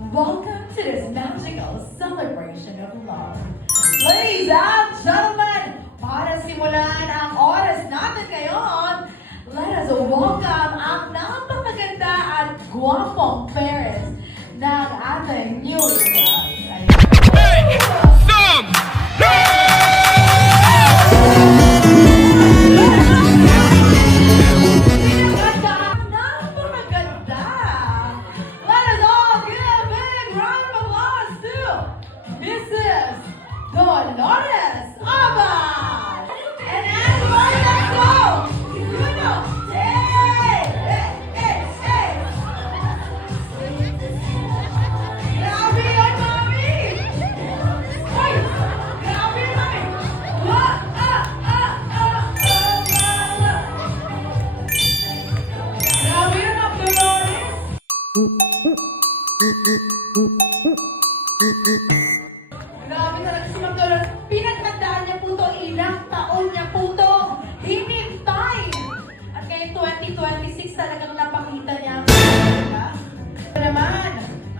Welcome to this magical celebration of love. Ladies and gentlemen, para simulan ang oras natin ngayon, let us welcome ang napakaganda at gwapong parents ng ating newlyweds. Napakaganda! Let us all give a big round of applause to Mrs. Dolores Abad and Edward Let's go! You know, hey, hey, hey, hey! Grabe yan, mami! Ay! Grabe yan, mami! Grabe yan, Dolores! Grabe talaga si Ma'am Dolores. Pinagtandaan niya po ito, ilang taon niya po ito hinintay. At ngayon 2026 talagang napakita niya. Ito naman,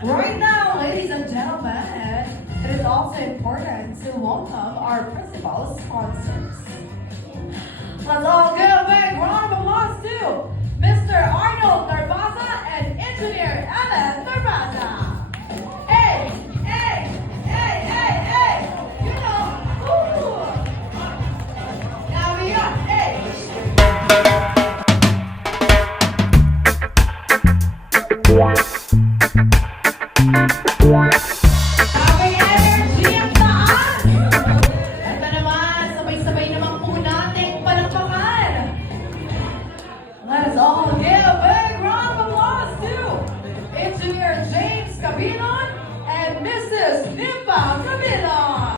right now, ladies and gentlemen, it is also important to welcome our principal sponsors. Let's all give a big round of applause to Mr. Arnold Narvaza and Engineer Ellen Narvaza. Hey, hey, hey, hey, hey! You know, ooh! Now we are, hey! Having energy ang taas! Ito naman, sabay-sabay naman po natin palakpakan. Let us all give a big round of applause to Engineer James Cabinon and Mrs. Nimpa Cabinon.